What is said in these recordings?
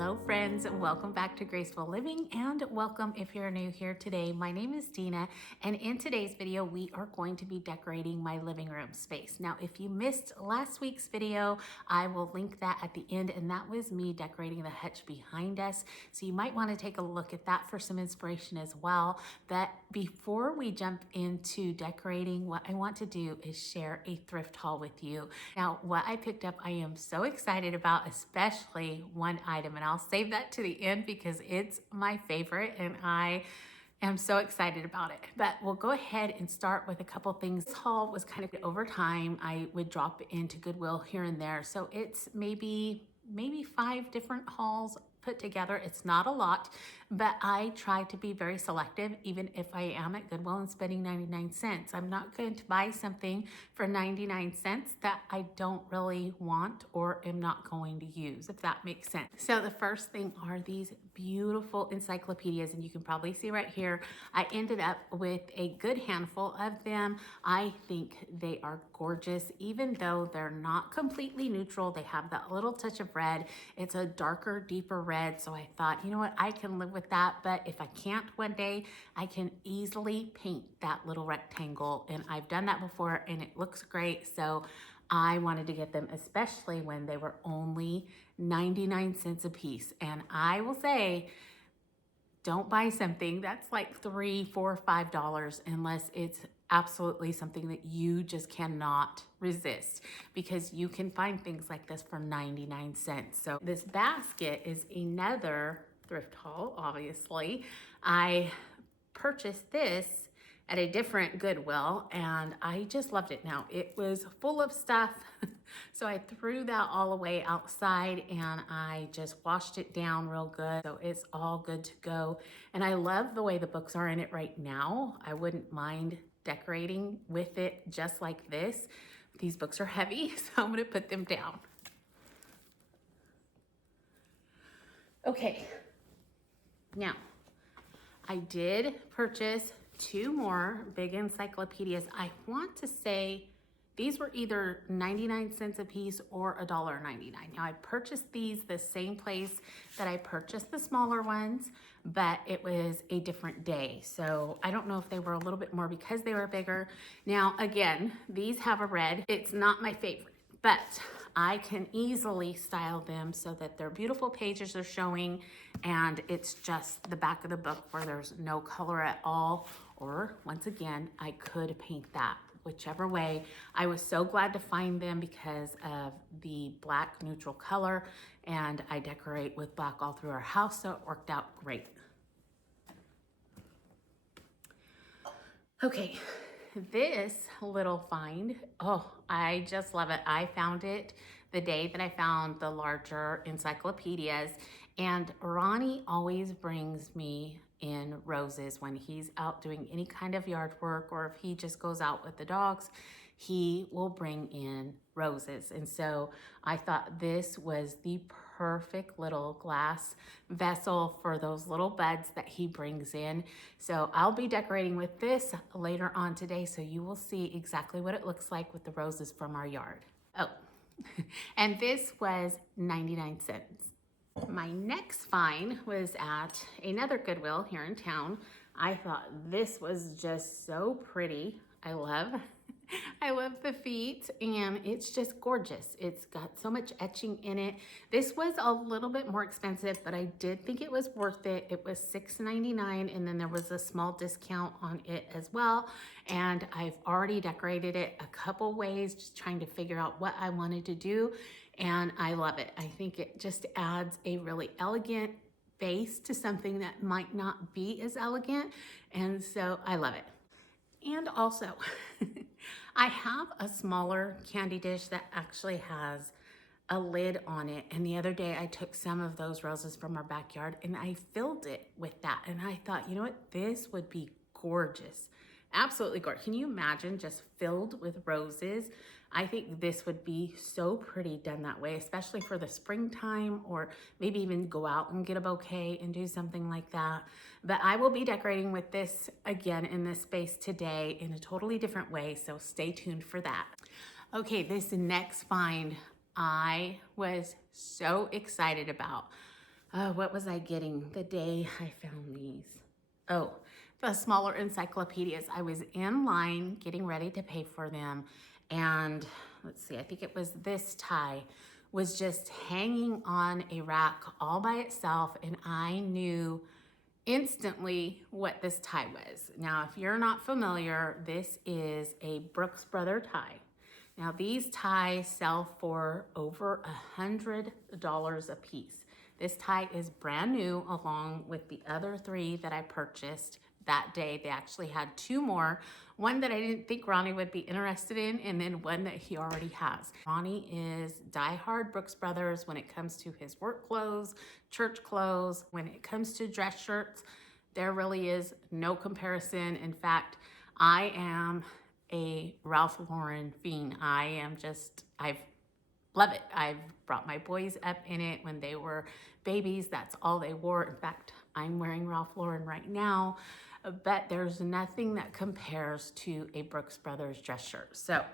Hello friends, welcome back to Graceful Living and welcome if you're new here today. My name is Dina and in today's video we are going to be decorating my living room space. Now if you missed last week's video, I will link that at the end, and that was me decorating the hutch behind us. So you might want to take a look at that for some inspiration as well. But before we jump into decorating, what I want to do is share a thrift haul with you. Now what I picked up I am so excited about, especially one item, and I'll save that to the end because it's my favorite and I am so excited about it. But we'll go ahead and start with a couple things. This haul was kind of over time. I would drop into Goodwill here and there. So it's maybe 5 different hauls put together. It's not a lot, but I try to be very selective, even if I am at Goodwill and spending 99 cents. I'm not going to buy something for 99 cents that I don't really want or am not going to use, if that makes sense. So the first thing are these beautiful encyclopedias, and you can probably see right here, I ended up with a good handful of them. I think they are gorgeous, even though they're not completely neutral. They have that little touch of red. It's a darker, deeper red. So I thought, you know what, I can live with that. But if I can't one day, I can easily paint that little rectangle. And I've done that before and it looks great. So I wanted to get them, especially when they were only 99 cents a piece. And I will say, don't buy something that's like $3, $4, $5 unless it's absolutely something that you just cannot resist, because you can find things like this for 99 cents. So this basket is another thrift haul, obviously. I purchased this at a different Goodwill and I just loved it. Now it was full of stuff. So I threw that all away outside and I just washed it down real good. So it's all good to go. And I love the way the books are in it right now. I wouldn't mind decorating with it just like this. These books are heavy, so I'm gonna put them down. Okay, now I did purchase 2 more big encyclopedias. I want to say these were either 99 cents a piece or $1.99. Now I purchased these the same place that I purchased the smaller ones, but it was a different day. So I don't know if they were a little bit more because they were bigger. Now again, these have a red. It's not my favorite, but I can easily style them so that they're beautiful pages they're showing, and it's just the back of the book where there's no color at all. Or once again, I could paint that. Whichever way, I was so glad to find them because of the black neutral color, and I decorate with black all through our house, so it worked out great. Okay, this little find, oh, I just love it. I found it the day that I found the larger encyclopedias, and Ronnie always brings me in roses when he's out doing any kind of yard work, or if he just goes out with the dogs, he will bring in roses. And so I thought this was the perfect little glass vessel for those little buds that he brings in. So I'll be decorating with this later on today, so you will see exactly what it looks like with the roses from our yard. Oh, and this was 99 cents. My next find was at another Goodwill here in town. I thought this was just so pretty. I love the feet, and it's just gorgeous. It's got so much etching in it. This was a little bit more expensive, but I did think it was worth it. It was $6.99, and then there was a small discount on it as well. And I've already decorated it a couple ways, just trying to figure out what I wanted to do. And I love it. I think it just adds a really elegant base to something that might not be as elegant. And so I love it. And also, I have a smaller candy dish that actually has a lid on it. And the other day I took some of those roses from our backyard and I filled it with that. And I thought, you know what, this would be gorgeous. Absolutely gorgeous. Can you imagine just filled with roses? I think this would be so pretty done that way, especially for the springtime, or maybe even go out and get a bouquet and do something like that. But I will be decorating with this again in this space today in a totally different way, so stay tuned for that. Okay, this next find I was so excited about. What was I getting the day I found these? Oh, the smaller encyclopedias. I was in line getting ready to pay for them. And let's see, I think it was this tie was just hanging on a rack all by itself. And I knew instantly what this tie was. Now, if you're not familiar, this is a Brooks Brother tie. Now, these ties sell for over $100 a piece. This tie is brand new along with the other 3 that I purchased that day. They actually had 2 more, one that I didn't think Ronnie would be interested in, and then one that he already has. Ronnie is diehard Brooks Brothers when it comes to his work clothes, church clothes. When it comes to dress shirts, there really is no comparison. In fact, I am a Ralph Lauren fiend. I love it. I've brought my boys up in it when they were babies. That's all they wore. In fact, I'm wearing Ralph Lauren right now, but there's nothing that compares to a Brooks Brothers dress shirt. So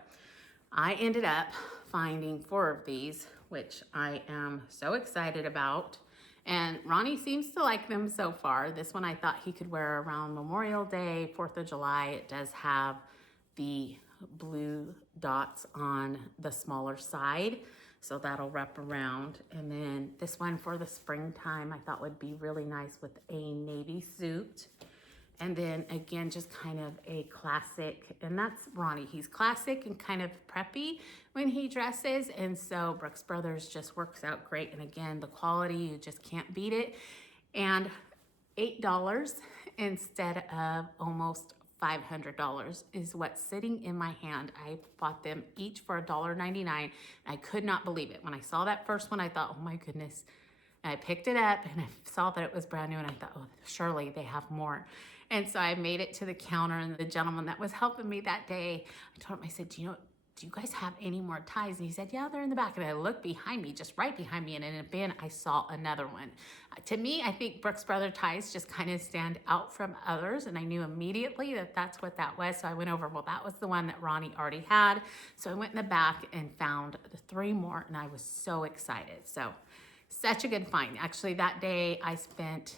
I ended up finding 4 of these, which I am so excited about. And Ronnie seems to like them so far. This one I thought he could wear around Memorial Day, 4th of July. It does have the blue dots on the smaller side, so that'll wrap around. And then this one for the springtime I thought would be really nice with a navy suit. And then again, just kind of a classic, and that's Ronnie. He's classic and kind of preppy when he dresses, and so Brooks Brothers just works out great. And again, the quality, you just can't beat it. And $8 instead of almost $500 is what's sitting in my hand. I bought them each for $1.99. I could not believe it. When I saw that first one, I thought, oh my goodness. And I picked it up and I saw that it was brand new and I thought, oh, surely they have more. And so I made it to the counter, and the gentleman that was helping me that day, I told him, I said, do you guys have any more ties? And he said, yeah, they're in the back. And I looked behind me, just right behind me, and in a bin, I saw another one. To me, I think Brooks Brothers ties just kind of stand out from others, and I knew immediately that that's what that was. So I went over, well, that was the one that Ronnie already had. So I went in the back and found the 3 more, and I was so excited. So such a good find. Actually, that day I spent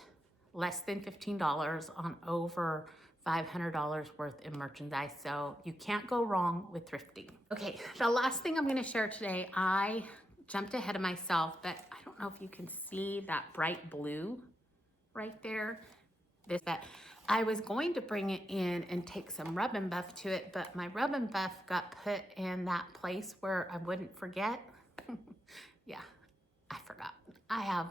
less than $15 on over $500 worth in merchandise. So you can't go wrong with thrifting. Okay, the last thing I'm gonna share today, I jumped ahead of myself, but I don't know if you can see that bright blue right there. But I was going to bring it in and take some rub and buff to it, but my rub and buff got put in that place where I wouldn't forget. Yeah, I forgot. I have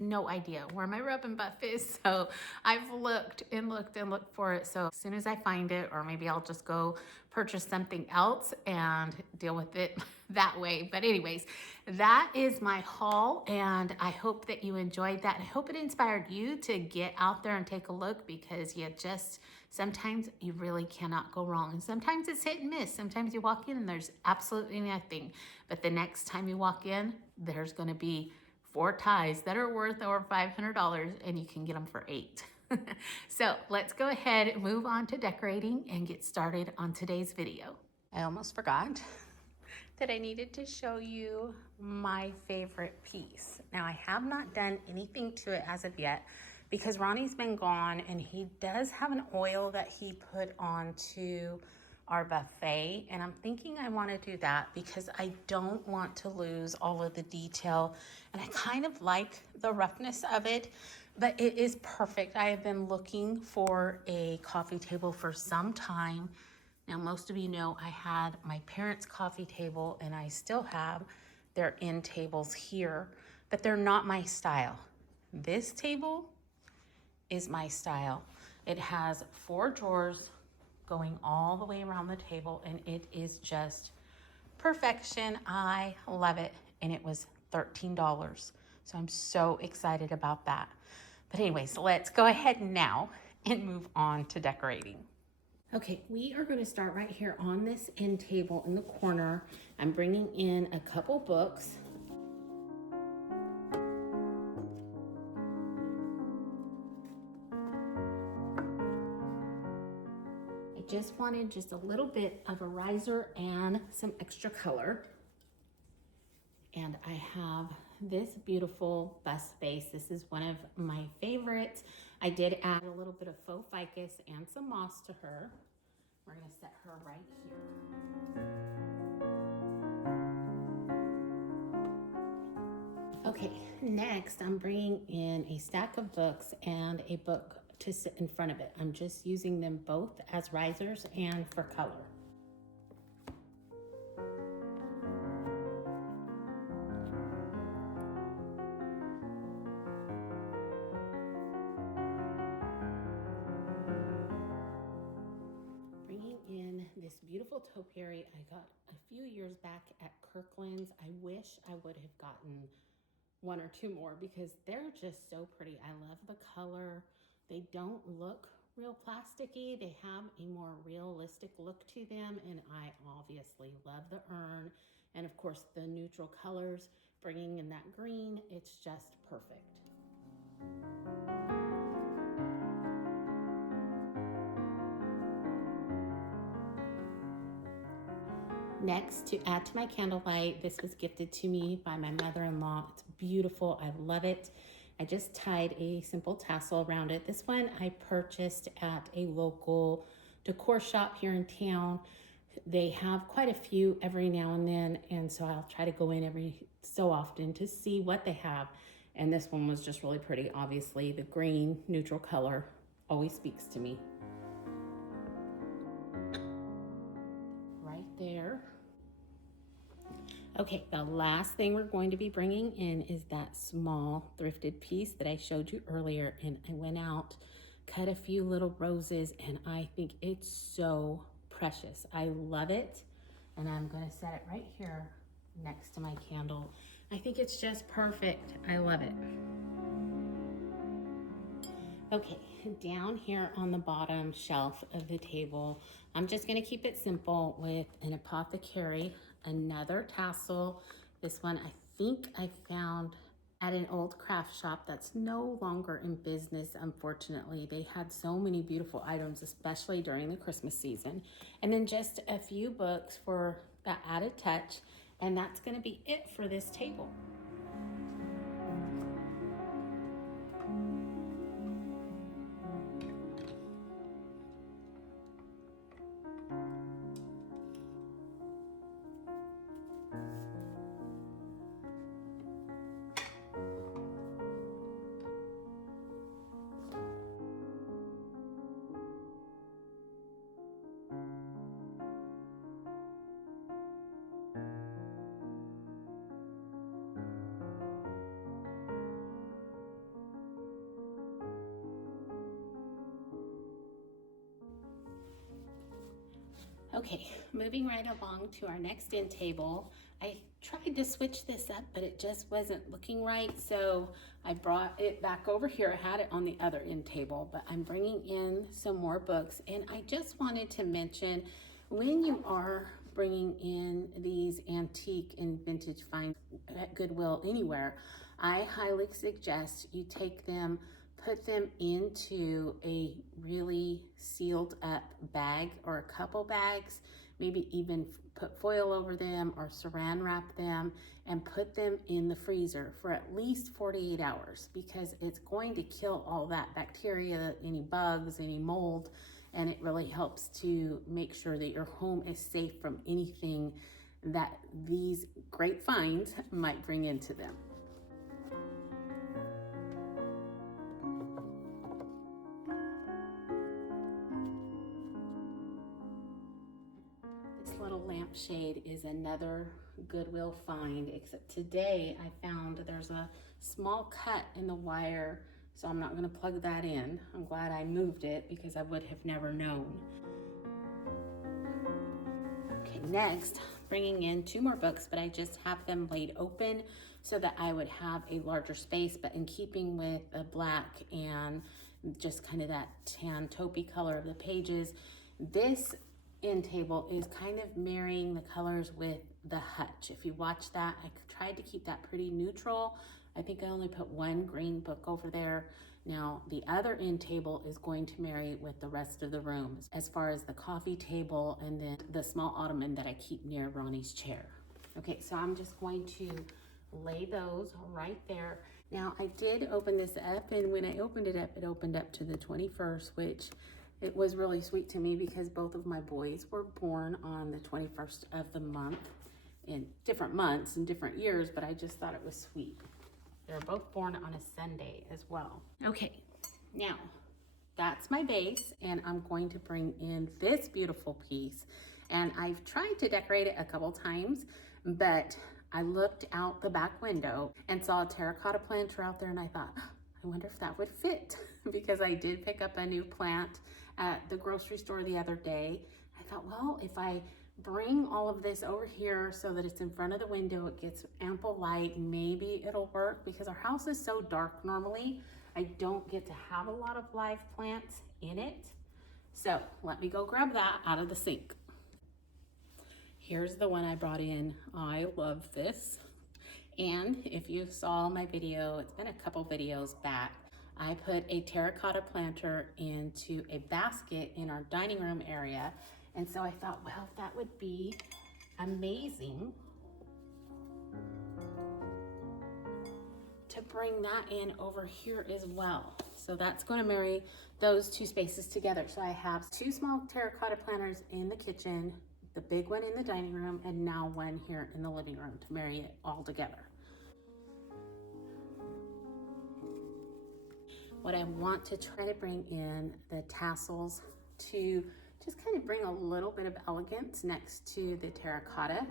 no idea where my rub and buff is. So I've looked and looked and looked for it. So as soon as I find it, or maybe I'll just go purchase something else and deal with it that way. But anyways, that is my haul, and I hope that you enjoyed that. I hope it inspired you to get out there and take a look, because sometimes you really cannot go wrong. And sometimes it's hit and miss. Sometimes you walk in and there's absolutely nothing. But the next time you walk in, there's gonna be 4 ties that are worth over $500, and you can get them for $8. So let's go ahead and move on to decorating and get started on today's video. I almost forgot that I needed to show you my favorite piece. Now, I have not done anything to it as of yet because Ronnie's been gone, and he does have an oil that he put onto our buffet, and I'm thinking I want to do that because I don't want to lose all of the detail, and I kind of like the roughness of it, but it is perfect. I have been looking for a coffee table for some time. Now, most of you know I had my parents' coffee table, and I still have their end tables here, but they're not my style. This table is my style. It has 4 drawers going all the way around the table, and it is just perfection. I love it, and it was $13. So I'm so excited about that. But anyways, let's go ahead now and move on to decorating. Okay, we are going to start right here on this end table in the corner. I'm bringing in a couple books. Just wanted just a little bit of a riser and some extra color. And I have this beautiful bust base. This is one of my favorites. I did add a little bit of faux ficus and some moss to her. We're gonna set her right here. Okay, next I'm bringing in a stack of books and a book to sit in front of it. I'm just using them both as risers and for color. Bringing in this beautiful topiary I got a few years back at Kirkland's. I wish I would have gotten one or two more because they're just so pretty. I love the color. They don't look real plasticky. They have a more realistic look to them, and I obviously love the urn. And of course, the neutral colors, bringing in that green, it's just perfect. Next, to add to my candlelight, this was gifted to me by my mother-in-law. It's beautiful, I love it. I just tied a simple tassel around it. This one I purchased at a local decor shop here in town. They have quite a few every now and then, and so I'll try to go in every so often to see what they have. And this one was just really pretty. Obviously, the green neutral color always speaks to me. Right there. Okay, the last thing we're going to be bringing in is that small thrifted piece that I showed you earlier, and I went out, cut a few little roses, and I think it's so precious. I love it, and I'm gonna set it right here next to my candle. I think it's just perfect. I love it. Okay, down here on the bottom shelf of the table, I'm just gonna keep it simple with an apothecary, another tassel. This one I think I found at an old craft shop that's no longer in business, unfortunately. They had so many beautiful items, especially during the Christmas season. And then just a few books for that added touch, and that's gonna be it for this table. Okay, moving right along to our next end table. I tried to switch this up, but it just wasn't looking right, so I brought it back over here. I had it on the other end table, but I'm bringing in some more books, and I just wanted to mention, when you are bringing in these antique and vintage finds at Goodwill, anywhere, I highly suggest you take them, put them into a really sealed up bag or a couple bags, maybe even put foil over them or saran wrap them and put them in the freezer for at least 48 hours, because it's going to kill all that bacteria, any bugs, any mold, and it really helps to make sure that your home is safe from anything that these great finds might bring into them. Lampshade is another Goodwill find, except today I found there's a small cut in the wire, so I'm not going to plug that in. I'm glad I moved it because I would have never known. Okay, next, bringing in two more books, but I just have them laid open so that I would have a larger space, but in keeping with the black and just kind of that tan taupey color of the pages. This end table is kind of marrying the colors with the hutch. If you watch that, I tried to keep that pretty neutral. I think I only put one green book over there. Now the other end table is going to marry with the rest of the rooms, as far as the coffee table and then the small ottoman that I keep near Ronnie's chair. Okay, so I'm just going to lay those right there. Now I did open this up, and when I opened it up, it opened up to the 21st, which it was really sweet to me because both of my boys were born on the 21st of the month, in different months and different years, but I just thought it was sweet. They're both born on a Sunday as well. Okay, now that's my base, and I'm going to bring in this beautiful piece. And I've tried to decorate it a couple times, but I looked out the back window and saw a terracotta planter out there, and I thought, I wonder if that would fit because I did pick up a new plant at the grocery store the other day. I thought, well, if I bring all of this over here so that it's in front of the window, it gets ample light, maybe it'll work, because our house is so dark normally. I don't get to have a lot of live plants in it. So let me go grab that out of the sink. Here's the one I brought in. I love this. And if you saw my video, it's been a couple videos back, I put a terracotta planter into a basket in our dining room area. And so I thought, well, that would be amazing to bring that in over here as well. So that's going to marry those two spaces together. So I have two small terracotta planters in the kitchen, the big one in the dining room, and now one here in the living room to marry it all together. What I want to try to bring in the tassels to just kind of bring a little bit of elegance next to the terracotta.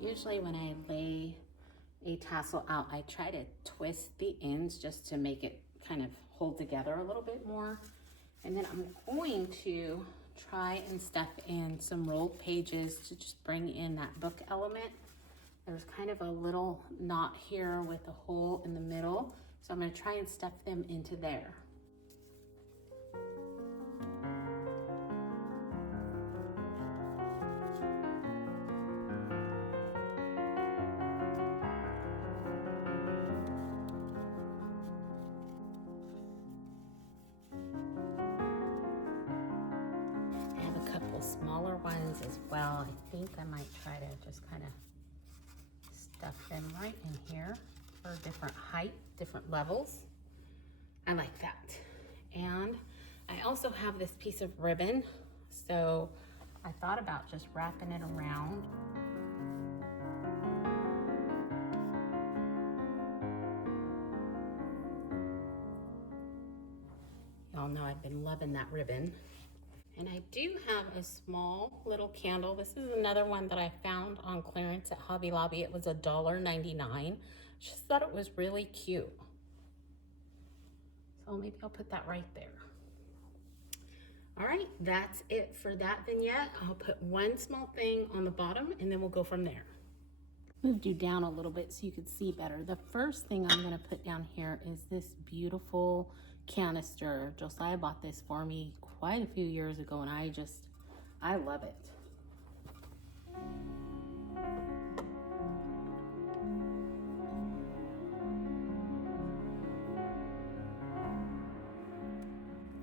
Usually when I lay a tassel out, I try to twist the ends just to make it kind of hold together a little bit more. And then I'm going to try and stuff in some rolled pages to just bring in that book element. There's kind of a little knot here with a hole in the middle, so I'm going to try and stuff them into there. Smaller ones as well. I think I might try to just kind of stuff them right in here for different height, different levels. I like that. And I also have this piece of ribbon, so I thought about just wrapping it around. Y'all know I've been loving that ribbon. And I do have a small little candle. This is another one that I found on clearance at Hobby Lobby. It was $1.99. Just thought it was really cute. So maybe I'll put that right there. All right, that's it for that vignette. I'll put one small thing on the bottom and then we'll go from there. Moved you down a little bit so you could see better. The first thing I'm gonna put down here is this beautiful canister. Josiah bought this for me quite a few years ago, and I love it.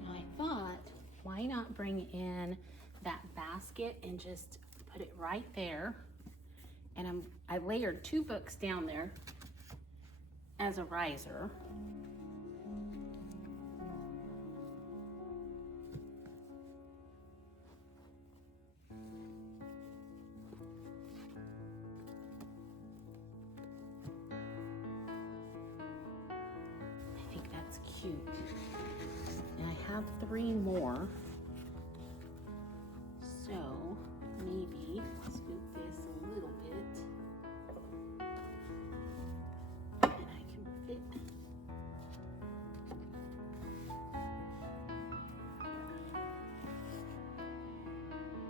I thought, why not bring in that basket and just put it right there? And I layered 2 books down there as a riser. Cute. And I have 3 more, so maybe I'll scoop this a little bit and I can fit.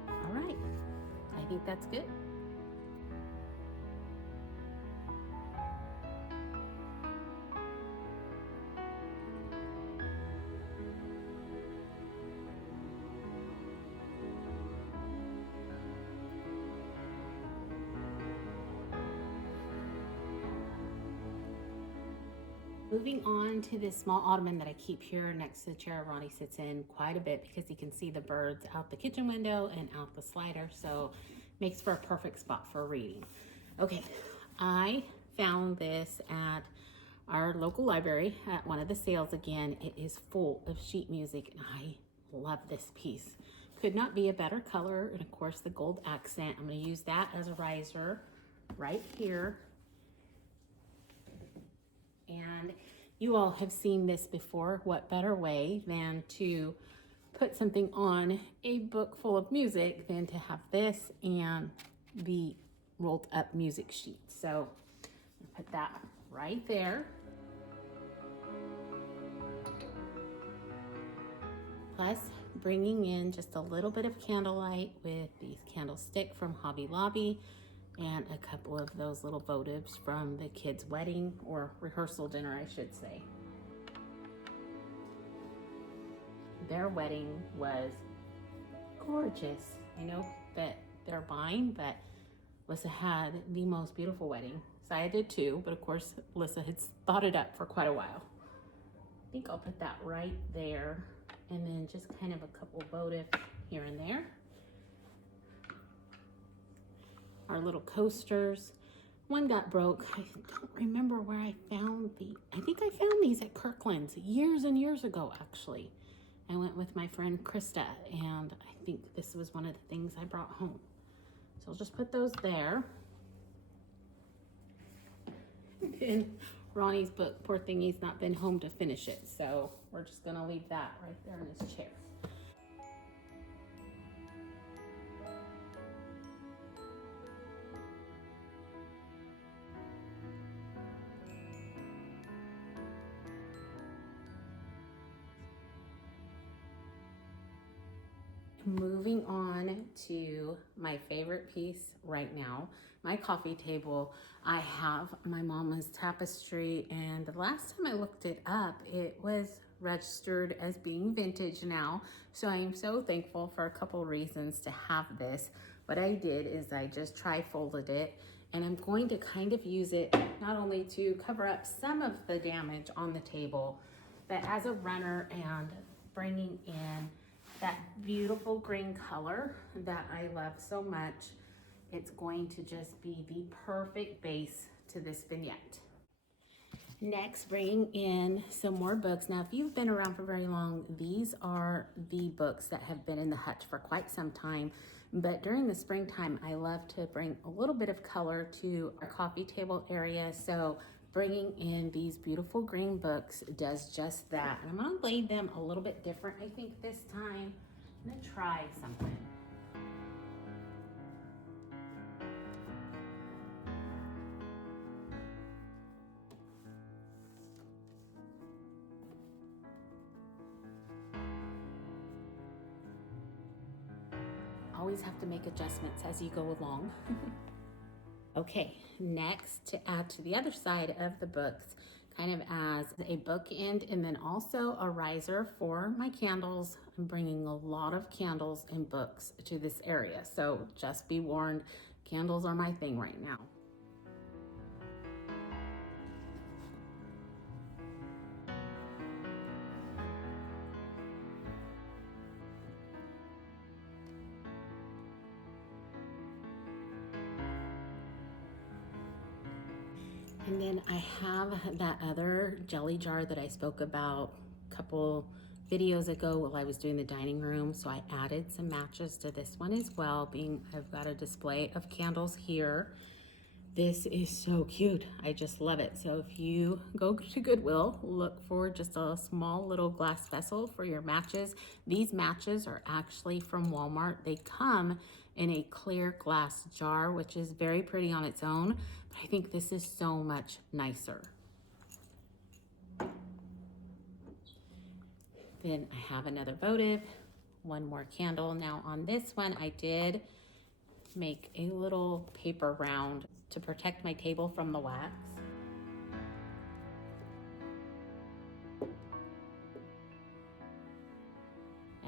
All right, I think that's good. Moving on to this small ottoman that I keep here next to the chair Ronnie sits in quite a bit because he can see the birds out the kitchen window and out the slider, so makes for a perfect spot for reading. Okay, I found this at our local library at one of the sales again. It is full of sheet music and I love this piece. Could not be a better color, and of course the gold accent. I'm going to use that as a riser right here. And you all have seen this before. What better way than to put something on a book full of music than to have this and the rolled up music sheet. So put that right there. Plus bringing in just a little bit of candlelight with these candlestick from Hobby Lobby and a couple of those little votives from the kids' wedding or rehearsal dinner, I should say. Their wedding was gorgeous. I know that they're buying, but Lissa had the most beautiful wedding. Saya did too, but of course Lissa had thought it up for quite a while. I think I'll put that right there, and then just kind of a couple votive here and there. Our little coasters. One got broke. I don't remember where I found I think I found these at Kirkland's years and years ago, actually. I went with my friend Krista, and I think this was one of the things I brought home. So I'll just put those there. And Ronnie's book, poor thing, he's not been home to finish it, so we're just gonna leave that right there in his chair. Moving on to my favorite piece right now, my coffee table. I have my mama's tapestry, and the last time I looked it up, it was registered as being vintage now. So I am so thankful for a couple reasons to have this. What I did is I just tri-folded it, and I'm going to kind of use it not only to cover up some of the damage on the table, but as a runner and bringing in that beautiful green color that I love so much. It's going to just be the perfect base to this vignette. Next, bringing in some more books. Now, if you've been around for very long, these are the books that have been in the hutch for quite some time. But during the springtime, I love to bring a little bit of color to our coffee table area. So bringing in these beautiful green books does just that. And I'm gonna lay them a little bit different, I think, this time. I'm gonna try something. Always have to make adjustments as you go along. Okay, next, to add to the other side of the books, kind of as a bookend and then also a riser for my candles. I'm bringing a lot of candles and books to this area, so just be warned, candles are my thing right now. And then I have that other jelly jar that I spoke about a couple videos ago while I was doing the dining room. So I added some matches to this one as well, being I've got a display of candles here. This is so cute. I just love it. So if you go to Goodwill, look for just a small little glass vessel for your matches. These matches are actually from Walmart. They come in a clear glass jar, which is very pretty on its own, but I think this is so much nicer. Then I have another votive, one more candle. Now on this one, I did make a little paper round to protect my table from the wax.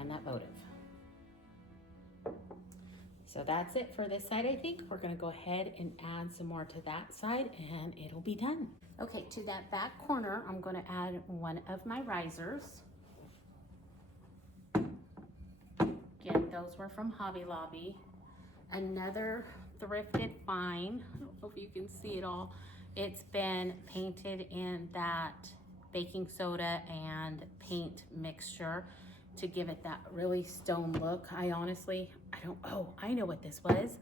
And that votive. So that's it for this side, I think. We're gonna go ahead and add some more to that side and it'll be done. Okay, to that back corner, I'm gonna add one of my risers. Again, those were from Hobby Lobby. Another thrifted find. I don't know if you can see it all. It's been painted in that baking soda and paint mixture to give it that really stone look. I honestly, oh, I know what this was.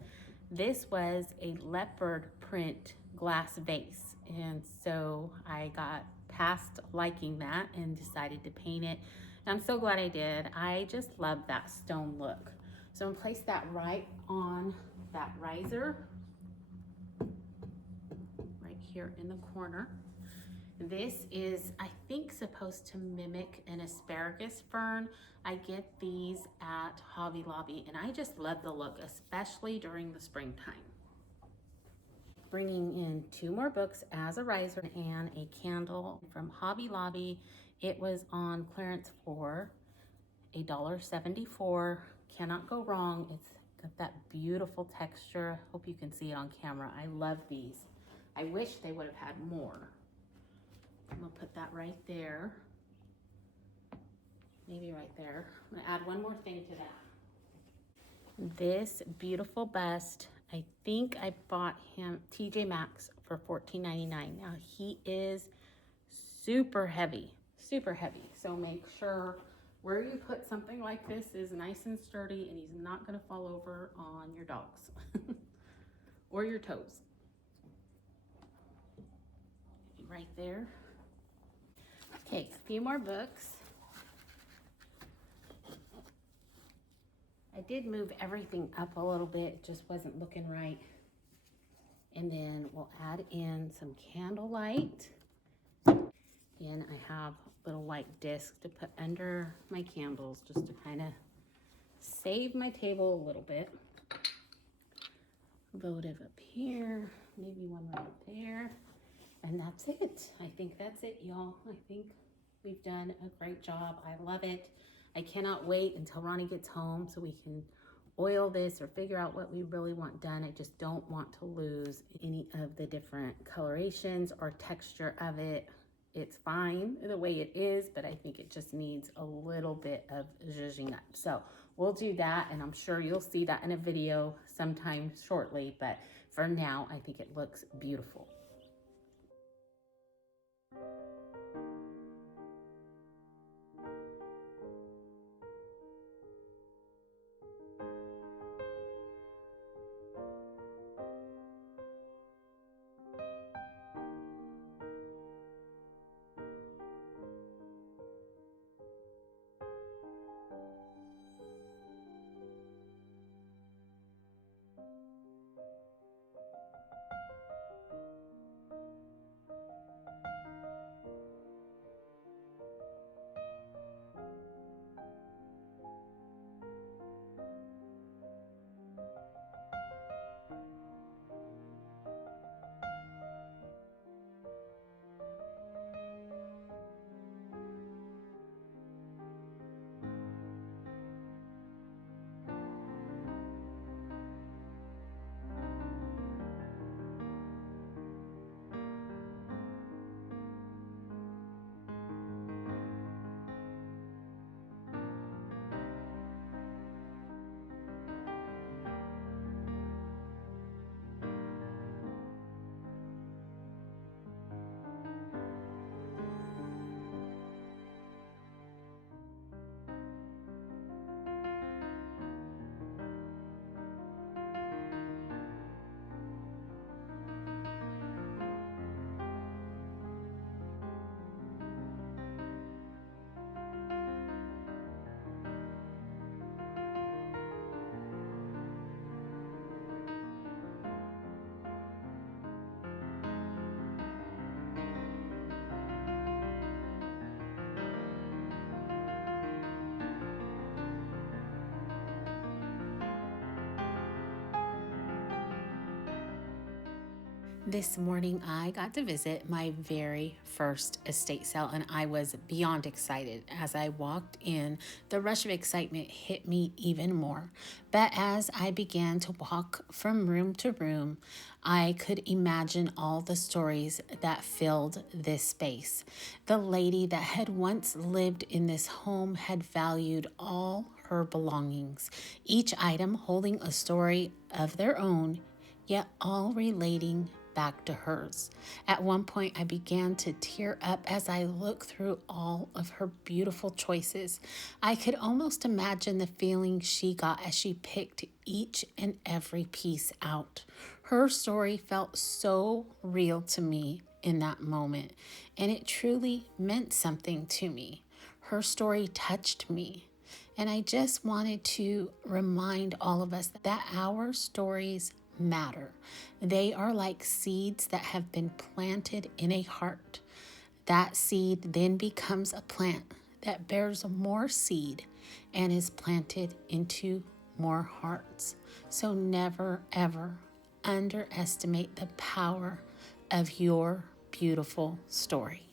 This was a leopard print glass vase. And so I got past liking that and decided to paint it. And I'm so glad I did. I just love that stone look. So I'm gonna place that right on that riser, right here in the corner. This is, I think, supposed to mimic an asparagus fern. I get these at Hobby Lobby and I just love the look, especially during the springtime. Bringing in 2 more books as a riser and a candle from Hobby Lobby. It was on clearance for $1.74. Cannot go wrong. It's got that beautiful texture. Hope you can see it on camera. I love these. I wish they would have had more. I'm gonna put that right there. Maybe right there. I'm gonna add one more thing to that. This beautiful bust, I think I bought him TJ Maxx for $14.99. Now he is super heavy, super heavy. So make sure where you put something like this is nice and sturdy and he's not gonna fall over on your dogs or your toes. Right there. Okay, a few more books. I did move everything up a little bit, it just wasn't looking right. And then we'll add in some candlelight. And I have little white discs to put under my candles just to kind of save my table a little bit. Votive up here, maybe one right there. And that's it. I think that's it, y'all. I think we've done a great job. I love it. I cannot wait until Ronnie gets home so we can oil this or figure out what we really want done. I just don't want to lose any of the different colorations or texture of it. It's fine the way it is, but I think it just needs a little bit of zhuzhing up. So we'll do that, and I'm sure you'll see that in a video sometime shortly, but for now, I think it looks beautiful. This morning, I got to visit my very first estate sale, and I was beyond excited. As I walked in, the rush of excitement hit me even more. But as I began to walk from room to room, I could imagine all the stories that filled this space. The lady that had once lived in this home had valued all her belongings, each item holding a story of their own, yet all relating back to hers. At one point, I began to tear up as I looked through all of her beautiful choices. I could almost imagine the feeling she got as she picked each and every piece out. Her story felt so real to me in that moment, and it truly meant something to me. Her story touched me. And I just wanted to remind all of us that our stories matter. They are like seeds that have been planted in a heart. That seed then becomes a plant that bears more seed and is planted into more hearts. So never, ever underestimate the power of your beautiful story.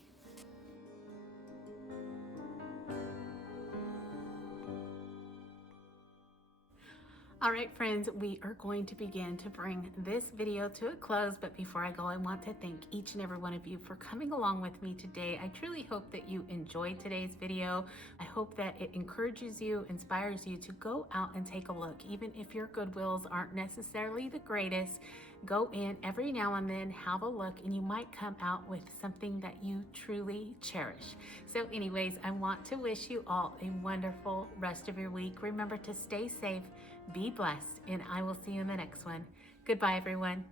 All right, friends, we are going to begin to bring this video to a close. But before I go, I want to thank each and every one of you for coming along with me today. I truly hope that you enjoyed today's video. I hope that it encourages you, inspires you to go out and take a look. Even if your Goodwills aren't necessarily the greatest, go in every now and then, have a look, and you might come out with something that you truly cherish. So anyways, I want to wish you all a wonderful rest of your week. Remember to stay safe, be blessed, and I will see you in the next one. Goodbye, everyone.